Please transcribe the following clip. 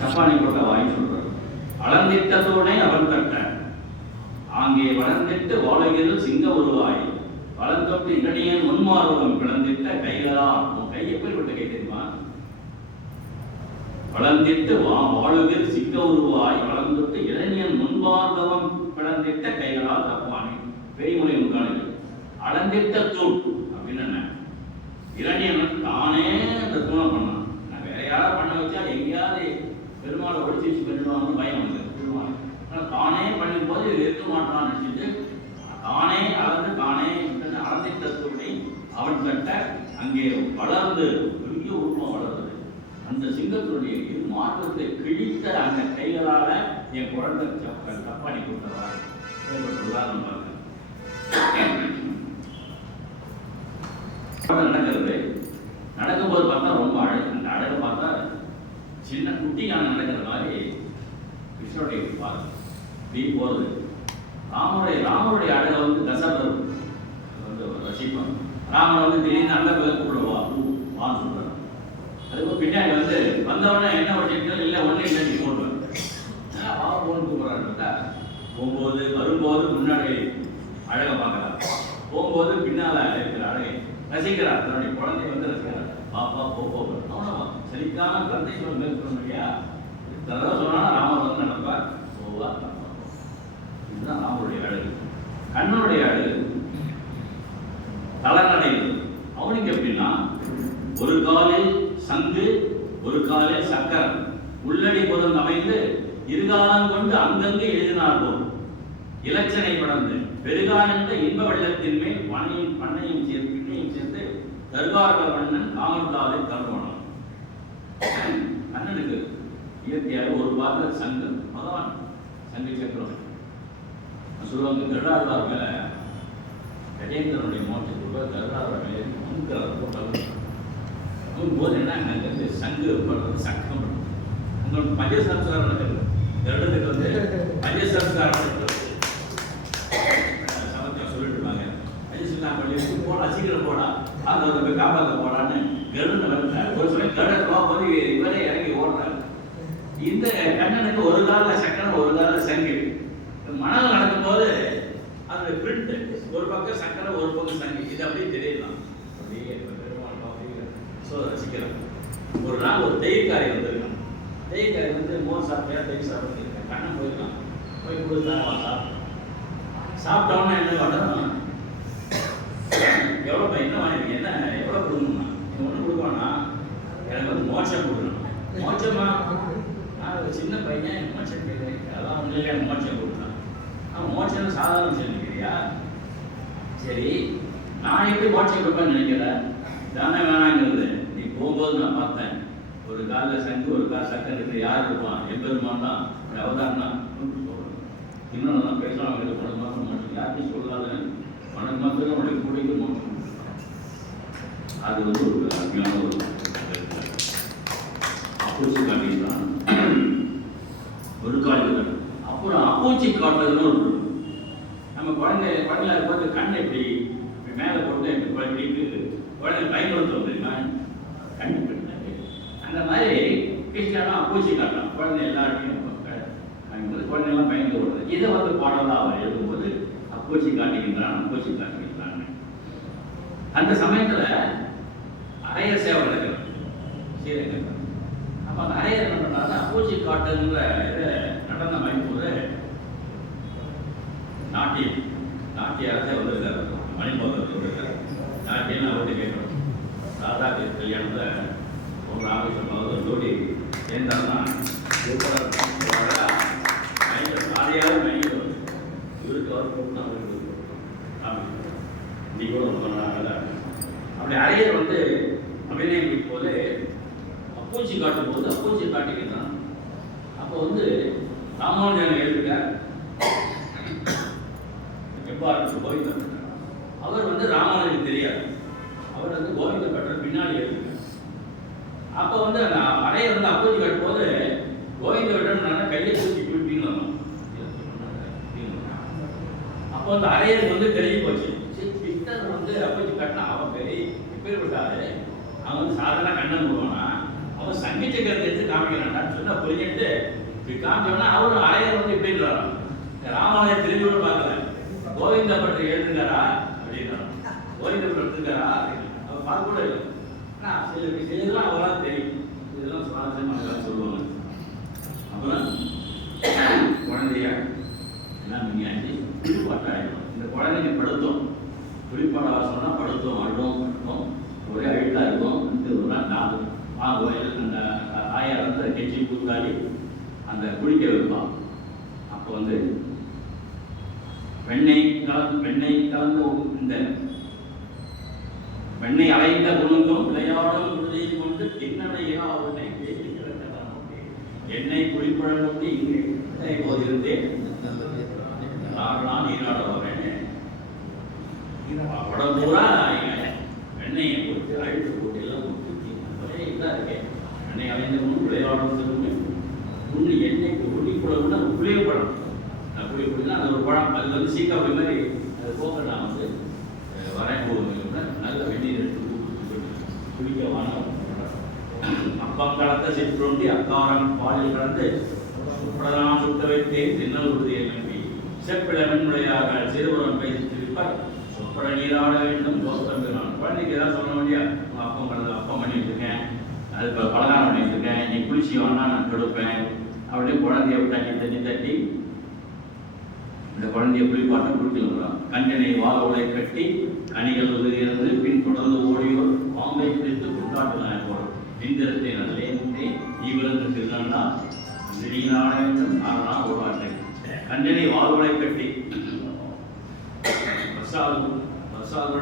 சப்பானி கொண்ட வாய் சொல்றாரு. அளந்திட்டதோடே அவன் தட்ட ஆங்கே வளர்ந்திட்டு வாழையில் சிங்க உருவாய். வளர்ந்தொட்டு இடனியன் முன்மார்வம் பிளந்திட்ட கைகளா உன் கை எப்படிப்பட்ட கை தெரியுமா? வளர்ந்திட்டு வா வாழுகில் சிக்க உருவாய். வளர்ந்தொட்டு இளைஞன் முன்பார்ந்தவம் பிளந்திட்ட கைகளா தப்பானே பெய்முறை உண்டானது அளந்திட்ட தூண். அப்படின்னு என்ன? இளைஞன் தானே அந்த தூணம் பண்ணான். நான் வேற யாரா பண்ண வச்சா எங்கேயாவது பெருமாளை ஒழிச்சு வச்சு பயம் வந்தது பெருமாள். ஆனால் தானே பண்ணும்போது இது இருக்க மாட்டான்னு நினைச்சிட்டு தானே அளந்து தானே அளந்திட்ட தூணை அவன் தட்ட அங்கே வளர்ந்து பெரிய உருவம் வளர்ந்தது. அந்த சிங்கத்தினுடைய இரு மாற்றத்தை கிழித்த அந்த கைகளால் என் குழந்தை சப்ப- தப்பாடி நம்ம உதாரணம் பாருங்க குழந்தை நடக்கிறது நடக்கும்போது பார்த்தா ரொம்ப அழகு அந்த அழகை பார்த்தா சின்ன குட்டி யானை நடக்கிற மாதிரி கிருஷ்ணனுடைய பாதம் நீ போறது ராமருடைய ராமருடைய அழகை வந்து தசரதர் வந்து ரசிப்பான் ராமர் வந்து திடீர்னு நல்ல பேர் கூட வா வான்னு சொல்றாரு. அதுக்கு பின்னாடி வந்து வந்தவொடனே என்ன வச்சிருக்கோம் இல்லை ஒன்றும் இல்லை நீ போடுவேன் வா போன்னு கூப்பிட்றாருக்கா போகும்போது வரும்போது முன்னாடி அழகை பார்க்குறாரு. போகும்போது பின்னால் இருக்கிற அழகை ரசிக்கிறார். தன்னுடைய குழந்தை வந்து ரசிக்கிறார். பாப்பா போ போகிறார் அவனவா சலிக்காம தந்தை சொல்ல மேற்கொள்ள இல்லையா தடவை சொன்னாலும் ராமர் வந்து நடப்பார் போவா இதுதான் ராமருடைய அழகு. கண்ணனுடைய அழகு. தளரடைவு அவனுக்கு எப்படின்னா ஒரு காலில் சங்கு ஒரு காலில் சக்கரம். உள்ளடி புதம் அமைந்து இருகாலம் கொண்டு அங்கங்கே எழுதினார் போல். இலச்சனை படர்ந்து பெருகானந்த இன்ப வெள்ளத்தின் மேல் பனையும் பண்ணையும் சேர்த்து பின்னையும் சேர்த்து தர்பாரக வண்ணன் காமர்தாவை தருவனம். அண்ணனுக்கு இயற்கையாக ஒரு பாக சங்கம் பகவான் சங்க சக்கரம். சொல்லுவாங்க கருடாழ்வார் மேலே கஜேந்திரனுடைய மோட்சத்துக்கு கருடாழ்வார் மேலே முன்கிறார் போது என்ன அங்கே சங்கு படுறது சக்கம் படுறது. உங்களுக்கு பஞ்ச சம்ஸ்காரம் நடக்குது. கருடத்துக்கு வந்து பஞ்ச சம்ஸ்காரம் நடக்குது. சமத்தியம் சொல்லிட்டு இருப்பாங்க. பஞ்சசம்ஸ்காரம் பண்ணி போடா சீக்கிரம் போடா அது காப்பாற்ற போடான்னு கருடன் ஒரு சமயம் கருடன் போகும்போது இவரே இறங்கி ஓடுறாரு. இந்த கண்ணனுக்கு ஒரு காலில் சக்கரம் ஒரு காலில் சங்கு. மணல் நடக்கும் போது அந்த பிரிண்ட் ஒரு பக்கம் சக்கரம் ஒரு பக்கம் சங்கு. இது அப்படியே தெரியலாம் அப்படியே பெருமாள் ஸோ ரசிக்கிறோம். ஒரு நாள் ஒரு தெய்வக்காரி வந்திருக்கான். தெய்வக்காரி வந்து மோர் சாப்பிட்டியா? தெய்வ சாப்பிட்டு கண்ணன் போயிருக்கான் போய் கொடுத்தா வா சாப்பிட்டோன்னா என்ன பண்ணணும் எவ்வளோ என்ன வாங்கி என்ன எவ்வளோ கொடுக்கணும்னா நீ ஒன்றும் கொடுக்கணும்னா எனக்கு வந்து மோட்சம் கொடுக்கணும். மோட்சமா? நான் ஒரு சின்ன பையன் எனக்கு மோட்சம் கேட்குறேன் அதான் உண்மையிலே எனக்கு மோட்சம் கொடுக்கலாம் அவன் மோட்சம் சாதாரண விஷயம் நினைக்கிறியா சரி நான் எப்படி மோட்சம் கொடுப்பேன்னு நினைக்கிறேன் தானே வேணாங்கிறது. நீ போகும்போது நான் பார்த்தேன். ஒரு காலில் சங்கு ஒரு கால் சக்கரை இருக்கு. யார் இருப்பான் எப்பெருமான் தான் ஒரு அவதாரம் தான். இன்னொன்று நான் பேசலாம் அவங்களுக்கு உனக்கு மாத்திரம் மோட்சம். யாருக்கும் சொல்லாத. உனக்கு மாத்திரம் உனக்கு பிடிக்கும் மோட்சம். அது வந்து ஒரு அருமையான ஒரு அப்பூச்சி காட்டிக்கலாம் ஒரு காட்டுதல் அப்புறம் அப்பூச்சி காட்டுறதுன்னு ஒரு நம்ம குழந்தை குழந்தைல இருக்கும்போது கண் எப்படி இப்படி மேலே போட்டு இப்படி குழந்தைக்கு குழந்தை பயன்படுத்தும் தெரியுமா கண் அந்த மாதிரி கிருஷ்ணனா அப்பூச்சி காட்டலாம் குழந்தை எல்லாருமே குழந்தைலாம் பயந்து விடுறது இதை வந்து பாடலாக அவர் எழுதும்போது அப்பூச்சி காட்டுகின்றான் அப்பூச்சி காட்டுகின்றான் அந்த சமயத்தில் அரையர் சேவை நடக்கிறது ஸ்ரீரங்கத்தில் அப்போ அந்த அரையர் என்ன பண்ணாருன்னா அப்பூச்சி காட்டுங்கிற இதை நடனம் வைக்கும்போது நாட்டி நாட்டிய அரசே வந்திருக்காரு மணிமோகன் வந்திருக்காரு நாட்டியம் அவர்கிட்ட கேட்கணும். ராதாக்கு கல்யாணத்தில் ஒரு ராமேஸ்வரம் ஒரு ஜோடி சேர்ந்தாருன்னா சூப்பராக இருக்கும். இவருக்கு அவர் கூப்பிட்டு அவருக்கு கூப்பிட்டு இன்னைக்கு கூட ரொம்ப நல்லா அப்படி அரையர் வந்து அபிநயம் போது அப்பூச்சி காட்டும் போது அப்பூச்சி காட்டிக்கிட்டான் அப்போ வந்து ராமானுஜன் எழுதுகிறார் எவ்வாறு கோவிந்த பட்டர் அவர் வந்து ராமானுஜனுக்கு தெரியாது. அவர் வந்து கோவிந்த பட்டர் பின்னாடி எழுதுகிறார் அப்போ வந்து அந்த அறையை வந்து அப்போது கட்டும் போது கோவிந்த பட்டர் கையை தூக்கி பிடிப்பின்னு அப்போ வந்து அரையருக்கு வந்து தெரிஞ்சு போச்சு. சரி, பித்தர் வந்து அப்போதி கட்டினா அவன் பெரிய எப்பேற்பட்டாரு அவன் வந்து சாதாரண கண்ணன் போவானா அவன் சங்கீத சக்கரத்தை எடுத்து காமிக்கிறான் சொன்னா புரிஞ்சுட்டு இப்படி காமிச்சோம்னா அவரும் அலையர் வந்து இப்படி இருக்கிறாராம் ராமாலயம் திரும்பி கூட பார்க்கல. கோவிந்த பற்றி எழுதுங்காரா அப்படின்னா கோவிந்த பற்றி எடுத்துக்காரா அவர் பார்க்க கூட இல்லை. ஆனா சில சில இதெல்லாம் அவரால் தெரியும். இதெல்லாம் சுவாரஸ்யமாக சொல்லுவாங்க. அப்புறம் குழந்தைய எல்லாம் மினியாச்சு குளிப்பாட்ட இந்த குழந்தைங்க படுத்தோம். குளிப்பாட சொன்னால் படுத்தோம் அழுவோம் படுத்தோம். ஒரே அழுத்தா இருக்கும். இந்த ஒரு நாள் நாலு ஆ அந்த தாயார் வந்து அதை கெச்சி கூத்தாடி அந்த குளிக்க வைப்பான் அப்போ வந்து வெண்ணெய் கலந்து வெண்ணெய் கலந்து இந்த வெண்ணெய் அலைந்த குழுங்கும் விளையாடும் குருதியை கொண்டு திண்ணடையா அவனை பேசி கிடக்கிறான் எண்ணெய் குளிப்பழம் கொண்டு இங்கே போதிருந்தேன். நான் நீராட வரேன் உடம்பு பூரா வெண்ணெயை போட்டு அழுத்து போட்டு எல்லாம் போட்டு ஒரே இதாக இருக்கேன். எண்ணெய் அலைந்த முன் விளையாடும் திரும்பி முன்னு எண்ணெய் குளிப்பழம்னா புளியப்பழம் புளிய புளினா அது ஒரு பழம். அது வந்து சீக்காப்பி மாதிரி அது போக நான் வந்து வரேன் நல்ல வெந்நீர் எடுத்து குளிக்க வானம் அப்பம் கலந்த சிற்றுண்டி அக்காரம் பாலில் கலந்து சுப்படலாம் சுட்ட வைத்தேன். தின்னல் உறுதியை நம்பி. செப்பிட மென்முறையாக சிறுவரம் பேசி திருப்பார் சொப்பட நீராட வேண்டும் தோற்றம் பெறுவான் குழந்தைக்கு ஏதாவது சொல்ல முடியா அப்பம் கலந்து அப்பம் பண்ணி வச்சிருக்கேன் அது இப்போ பலகாரம் பண்ணி வச்சிருக்கேன் நீ குளிச்சு வேணா நான் கெடுப்பேன். அப்படியே குழந்தைய தட்டி தட்டி தட்டி இந்த குழந்தைய குளிப்பாட்ட குளிக்கலாம் கஞ்சனை வாழோலை கட்டி கனிகள் உதவியிருந்து பின் தொடர்ந்து ஓடியோர் பாம்பை பிடித்து கொண்டாட்டினார் போல் இந்திரத்தை நல்லே முட்டை ஈவிரந்து திருநா திடீரான நானா ஓடாட்டேன் கண்டனை வாழோலை கட்டி. பிரசாத் பிரசாத்